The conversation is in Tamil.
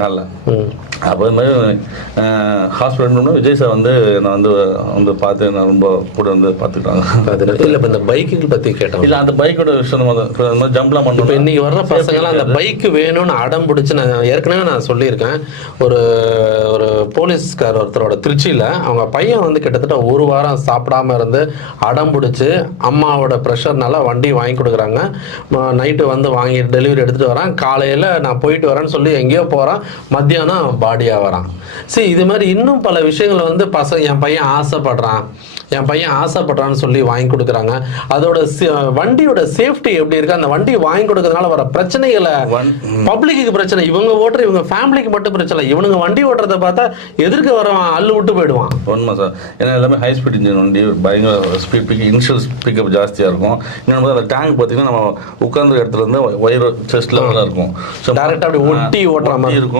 காலைல. அப்போ இது மாதிரி ஹாஸ்பிட்டல் விஜய் சார் வந்து என்னை வந்து பார்த்து நான் ரொம்ப கூட வந்து பார்த்துக்கிட்டாங்க. இல்லை இப்போ இந்த பைக்குகள் பற்றி கேட்டோம். இல்லை அந்த பைக்கோட விஷயம் அந்த மாதிரி ஜம்ப்லாம் பண்ணுவோம். இப்போ இன்றைக்கி வர்ற பசங்களாம் அந்த பைக்கு வேணும்னு அடம் பிடிச்சி, நான் ஏற்கனவே நான் சொல்லியிருக்கேன், ஒரு போலீஸ்கார் ஒருத்தரோட திருச்சியில் அவங்க பையன் வந்து கிட்டத்தட்ட ஒரு வாரம் சாப்பிடாம இருந்து அடம் பிடிச்சி அம்மாவோட ப்ரெஷர்னால வண்டி வாங்கி கொடுக்குறாங்க. நைட்டு வந்து வாங்கி டெலிவரி எடுத்துகிட்டு வரான். காலையில் நான் போயிட்டு வரேன்னு சொல்லி எங்கேயோ போகிறான், மத்தியானம் பாடியாக வரான். சரி, இது மாதிரி இன்னும் பல விஷயங்களை வந்து என் பையன் ஆசைப்படுறான்னு சொல்லி வாங்கி கொடுக்குறாங்க. அதோட வண்டியோட சேஃப்டி எப்படி இருக்கு, அந்த வண்டி வாங்கி கொடுக்கறதுனால வர பிரச்சனைகளை, பப்ளிக்கு பிரச்சனை, இவங்க ஓட்டுற இவங்க ஃபேமிலிக்கு மட்டும் பிரச்சனை, இவனுங்க வண்டி ஓட்டுறதை பார்த்தா எதிர்க்க வரவன் அள்ளு விட்டு போயிடுவான். உண்மை சார். ஏன்னா எல்லாமே ஹை ஸ்பீட் இன்ஜின் வண்டி, பயங்கர ஸ்பீட் இனிஷியல் பிக்கப் ஜாஸ்தியாக இருக்கும். இன்னொன்று அந்த டேங்க் பார்த்தீங்கன்னா நம்ம உட்கார்ந்த இடத்துல இருந்து ஒயர் செஸ்ட் லெவலில் இருக்கும். ஸோ டேரெக்டாக அப்படி ஒட்டி ஓட்டுற மாதிரி இருக்கும்.